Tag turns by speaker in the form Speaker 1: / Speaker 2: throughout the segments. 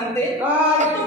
Speaker 1: सांगते.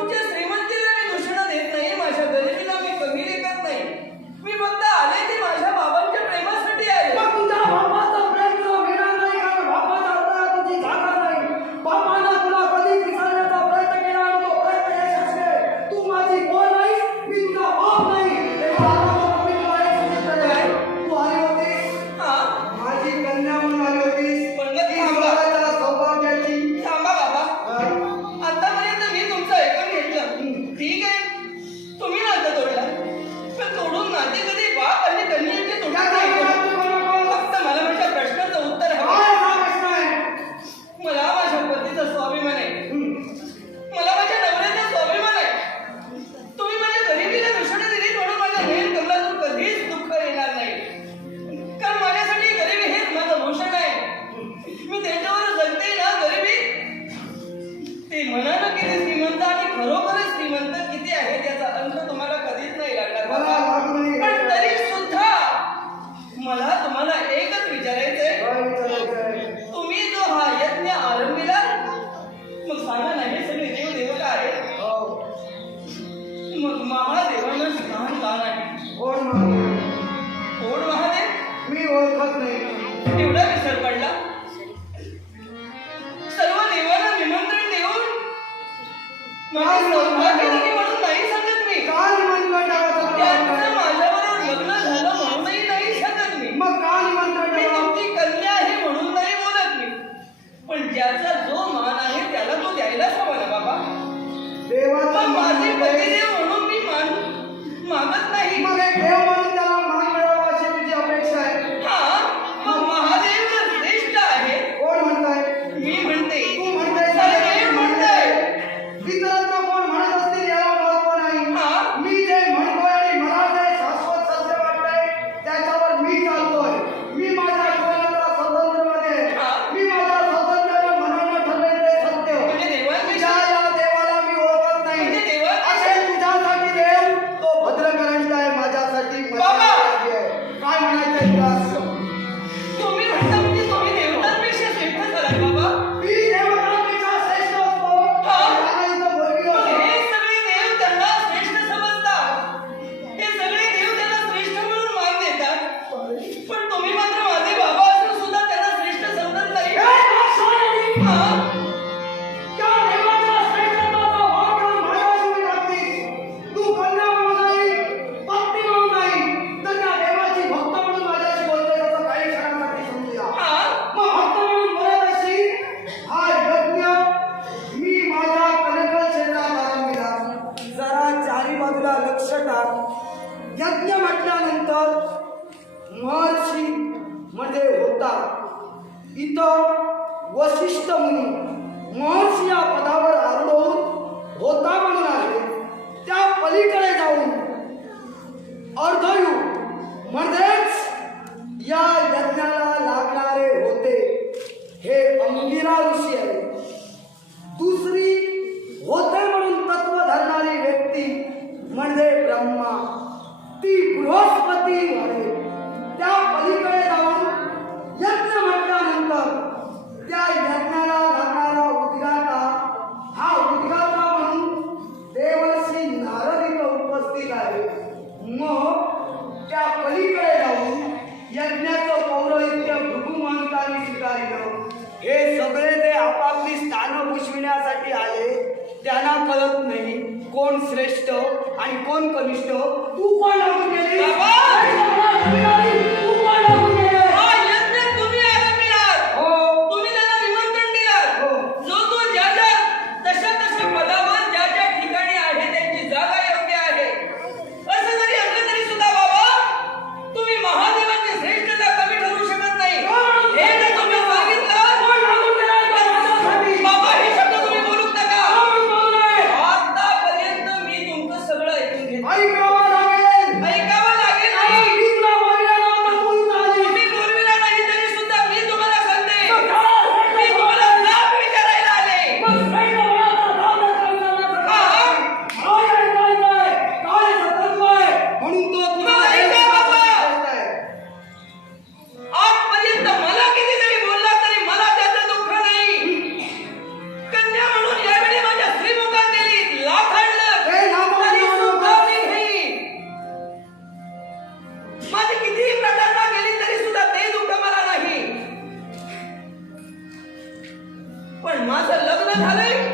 Speaker 2: Hallelujah.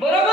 Speaker 2: बरोबर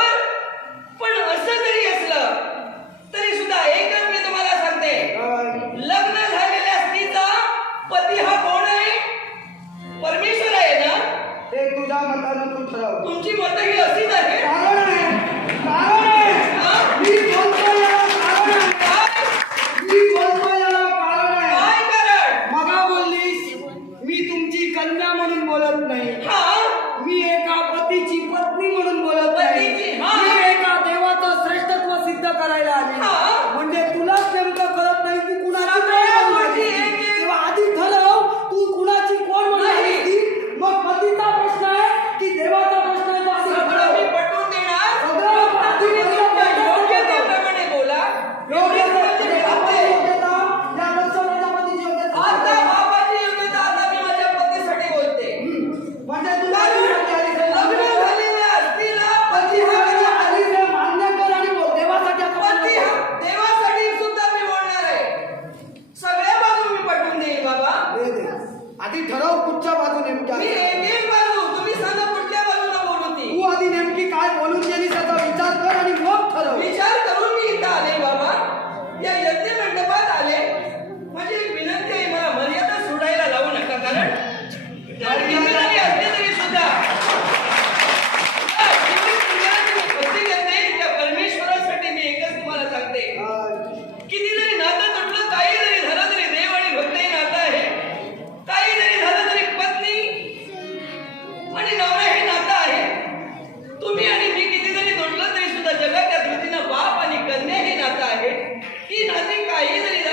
Speaker 2: ही नाती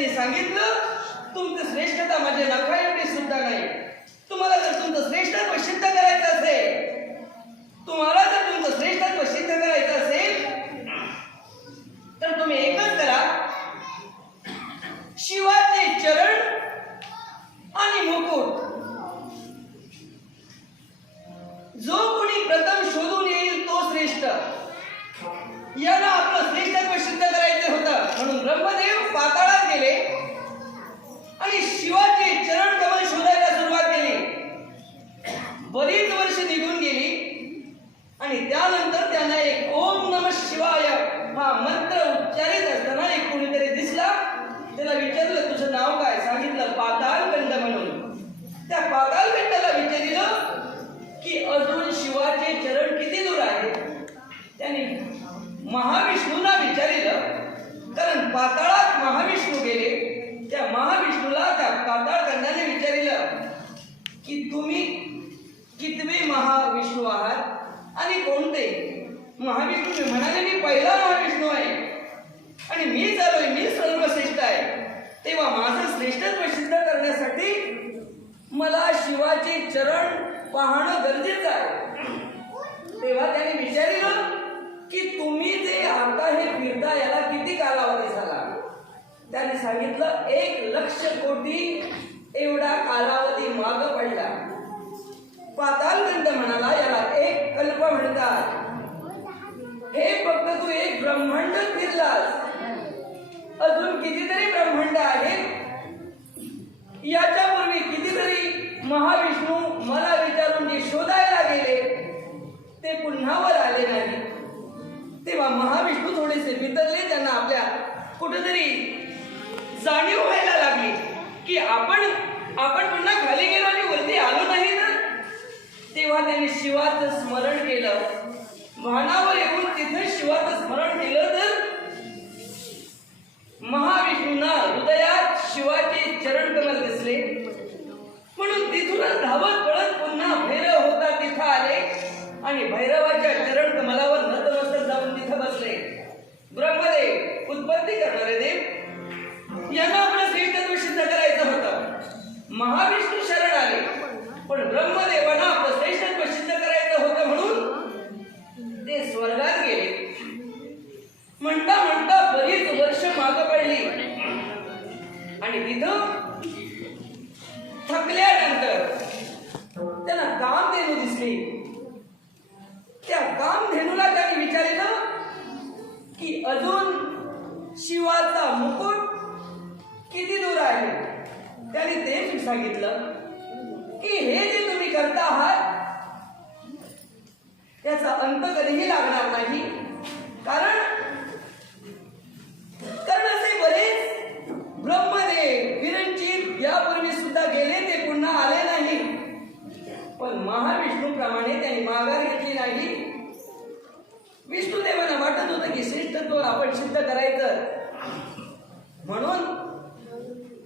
Speaker 2: त्यांनी सांगितलं तुमचं श्रेष्ठता म्हणजे नखा एवढी सुद्धा नाही. तुम्हाला जर तुमचं श्रेष्ठत्व सिद्ध करायचं असेल तुम्हाला जर तुमचं श्रेष्ठत्व सिद्ध करायचं असेल तर तुम्ही एकच करा. शिवाचे चरण आणि मुकुट. जो कोणी प्रथम शोधून येईल तो श्रेष्ठ. याला आपलं श्रेष्ठत्व सिद्ध करायचे होतं म्हणून ब्रह्मदेव पाताळात गेले आणि शिवाचे चरण कमल शोधायला सुरुवात केली बरीच वर्ष निघून गेली. आणि त्यानंतर त्यांना एक ओम नम शिवाय हा मंत्र उच्चारित असताना एक कोणीतरी दिसला. त्याला विचारलं तुझं नाव काय? सांगितलं पाताळ गंड म्हणून. त्या पाताळ ब्रह्मांड आहे. याच्यापूर्वी कितीतरी महाविष्णू मला विचारून जे शोधायला गेले ते पुन्हा वर आले नाही. तेव्हा महाविष्णू थोडेसे वितरले त्यांना आपल्या कुठेतरी जाणीव व्हायला लागली की आपण आपण पुन्हा खाली गेलो आणि वरती आलो नाही ना तेव्हा त्यांनी शिवाचं स्मरण केलं. वाहनावर येऊन तिथे शिवाचं स्मरण केलं तर? महाविष्णूंना हृदयात शिवाचे चरण कमल दिसले. म्हणून तिथूनच धावत पळत पुन्हा भैरव होता तिथं आले आणि भैरवाच्या चरण कमलावर नतमस्तक जाऊन तिथं बसले. ब्रह्मदेव उत्पत्ती करणारे देव यांना आपलं श्रेष्ठत्व सिद्ध करायचं होतं. महाविष्णू शरण आले. पण ब्रह्मदेव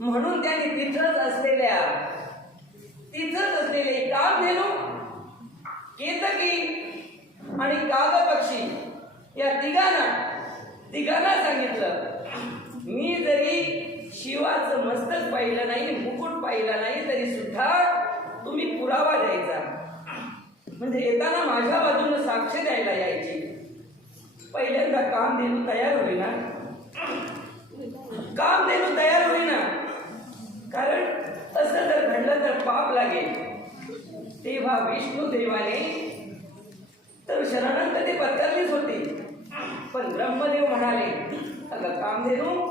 Speaker 2: म्हणून त्याने तिथंच असलेल्या तिथंच असलेले काम नेलू केतकी आणि कागपक्षी या तिघांना तिघांना सांगितलं मी जरी शिवाचं मस्तक पाहिलं नाही मुकुट पाहिला नाही तरी सुद्धा तुम्ही पुरावा द्यायचा. म्हणजे येताना माझ्या बाजूने साक्ष द्यायला यायची. पहिल्यांदा काम देऊन तयार होईना. काम देऊन तयार होईना. कारण असं जर घडलं तर पाप लागेल. तेव्हा विष्णू देवाने तर शरणांत ते पत्करलीच होती. पण ब्रह्मदेव म्हणाले अगं कामधेनू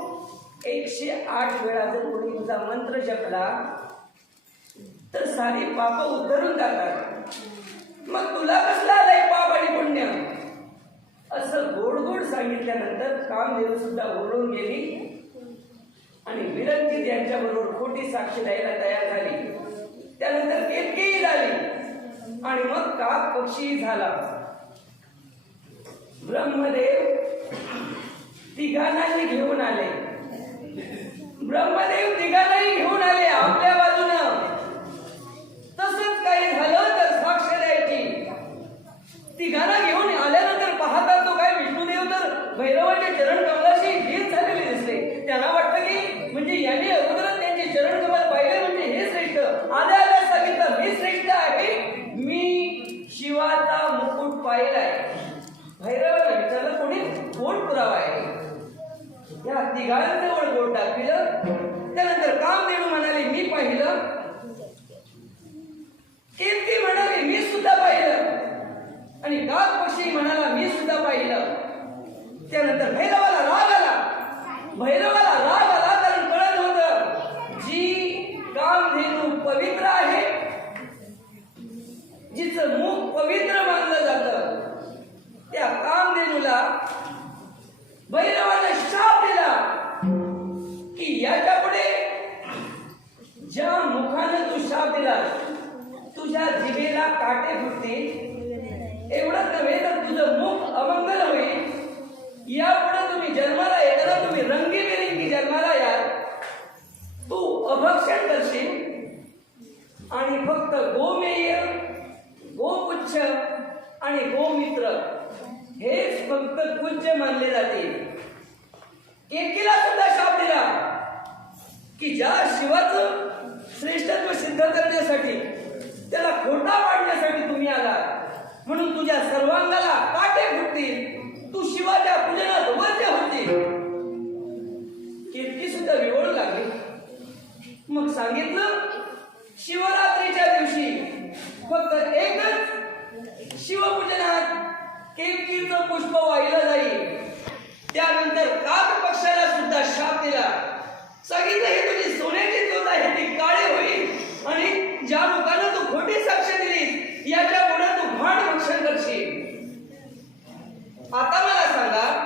Speaker 2: एकशे आठ वेळा जर कोणी तुझा मंत्र जपला तर सारी पाप उद्धरून जातात. मग तुला कसला आलाय पाप आणि पुण्य? असं गोड गोड सांगितल्यानंतर कामधेनू सुद्धा ओरडून गेली. आणि विरंजित यांच्याबरोबर खोटी साक्षी द्यायला तयार झाली. त्यानंतर केलकेही झाली. आणि मग का पक्षी झाला. ब्रह्मदेव तिघांनाही घेऊन आले. ब्रह्मदेव तिघांनाही घेऊन आले आपल्या बाजूनं. तसंच काही झालं तर साक्ष द्यायची. तिघांना या तिघांजवळ बोट टाकलं. त्यानंतर कामधेनू म्हणाले मी पाहिलं. कीर्ती म्हणाली मी सुद्धा पाहिलं. आणि गाव पक्षी म्हणाला मी सुद्धा पाहिलं. त्यानंतर भैरवाला राग आला. भैरवाला काटे फुटतील. एवढंच नव्हे तर तुझं मुख अमंगल होईल. यापुढे तुम्ही जन्माला येताना तुम्ही रंगीबेरंगी जन्माला या तू अभक्षण करशील. आणि फक्त गोमेय गोपुच्छ आणि गोमित्र हेच फक्त पूज्य मानले जाते केकीला सुद्धा शाप दिला. की ज्या शिवाचं श्रेष्ठत्व सिद्ध करण्यासाठी त्याला खोटा पाडण्यासाठी तुम्ही आला म्हणून तुझ्या सर्वांगाला काटे फुटतील. तू शिवाच्या पूजनात वज्य होती कीर्ती सुद्धा विवळू लागली. मग सांगितलं शिवरात्रीच्या दिवशी फक्त एकच शिवपूजनात केतकीचं पुष्प वाहिलं जाईल. त्यानंतर काग पक्षाला सुद्धा शाप दिला. सांगितलं ही तुझी सोन्याची जोत आहे ती काळी होईल आणि ज्या लोकांना लक्ष दिलीस याच्यापुढे तू भांड भक्षण करशील. आता मला सांगा